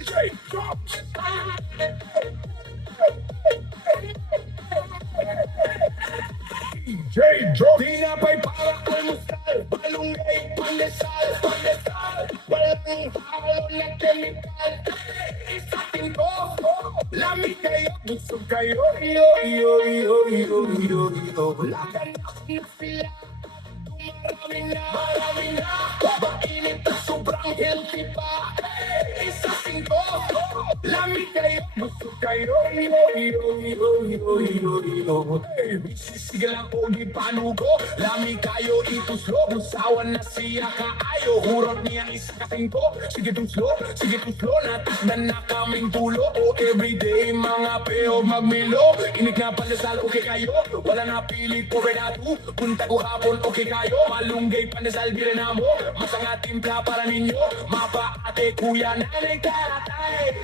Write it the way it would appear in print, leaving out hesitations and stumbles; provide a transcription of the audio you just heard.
DJ drops. DJ drop. Tinapay para almusal, balunggay, pandesal, pandesal. Walang halo na chemical. Isa tingko, lamig kayo, busog kayo. Yo, yo, yo, yo, yo, yo. Wala ka na sila. Marami na, mainit at sobrang healthy pa. Isa tingko, lamig kayo, busog kayo. Yo, yo, yo, yo, yo, yo. Bisisigal ang ogi panugo, lamig kayo ituslo. Musawan na siya kaayo, hurot niya isa kasingko. Sige tuslo, natakdan na kaming tulo. O everyday mga peo magmilo. Inig na pandesal, okay kayo. Wala na pilit po benatu. Punta ko hapon, okay kayo. Malunggay pandesal, bire na mo. Masanga timpla para ninyo. Mapa ate kuya nanay tatay.